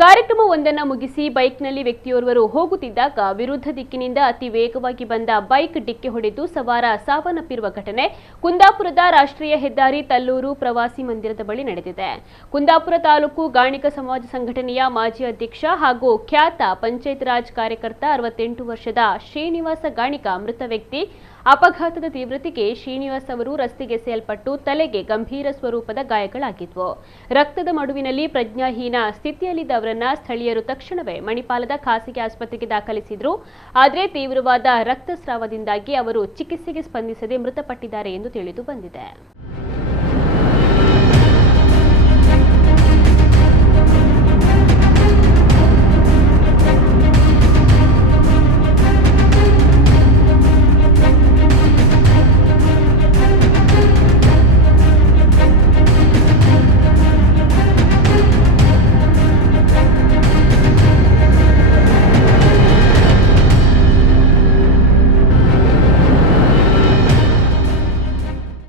ಕಾರ್ಯಕ್ರಮವೊಂದನ್ನು ಮುಗಿಸಿ ಬೈಕ್ನಲ್ಲಿ ವ್ಯಕ್ತಿಯೋರ್ವರು ಹೋಗುತ್ತಿದ್ದಾಗ ವಿರುದ್ಧ ದಿಕ್ಕಿನಿಂದ ಅತಿ ವೇಗವಾಗಿ ಬಂದ ಬೈಕ್ ಡಿಕ್ಕಿ ಹೊಡೆದು ಸವಾರ ಸಾವನ್ನಪ್ಪಿರುವ ಘಟನೆ ಕುಂದಾಪುರದ ರಾಷ್ಟ್ರೀಯ ಹೆದ್ದಾರಿ ತಲ್ಲೂರು ಪ್ರವಾಸಿ ಮಂದಿರದ ಬಳಿ ನಡೆದಿದೆ. ಕುಂದಾಪುರ ತಾಲೂಕು ಗಾಣಿಕ ಸಮಾಜ ಸಂಘಟನೆಯ ಮಾಜಿ ಅಧ್ಯಕ್ಷ ಹಾಗೂ ಖ್ಯಾತ ಪಂಚಾಯತ್ ರಾಜ್ ಕಾರ್ಯಕರ್ತ 68 ವರ್ಷದ ಶ್ರೀನಿವಾಸ ಗಾಣಿಕ ಮೃತ ವ್ಯಕ್ತಿ. ಅಪಘಾತದ ತೀವ್ರತೆಗೆ ಶ್ರೀನಿವಾಸ್ ಅವರು ರಸ್ತೆಗೆಸೆಯಲ್ಪಟ್ಟು ತಲೆಗೆ ಗಂಭೀರ ಸ್ವರೂಪದ ಗಾಯಗಳಾಗಿದ್ವು. ರಕ್ತದ ಮಡುವಿನಲ್ಲಿ ಪ್ರಜ್ಞಾಹೀನ ಸ್ಥಿತಿಯಲ್ಲಿದ್ದ ಅವರನ್ನ ಸ್ಥಳೀಯರು ತಕ್ಷಣವೇ ಮಣಿಪಾಲದ ಖಾಸಗಿ ಆಸ್ಪತ್ರೆಗೆ ದಾಖಲಿಸಿದ್ರು. ಆದರೆ ತೀವ್ರವಾದ ರಕ್ತಸ್ರಾವದಿಂದಾಗಿ ಅವರು ಚಿಕಿತ್ಸೆಗೆ ಸ್ಪಂದಿಸದೆ ಮೃತಪಟ್ಟಿದ್ದಾರೆ ಎಂದು ತಿಳಿದು ಬಂದಿದೆ.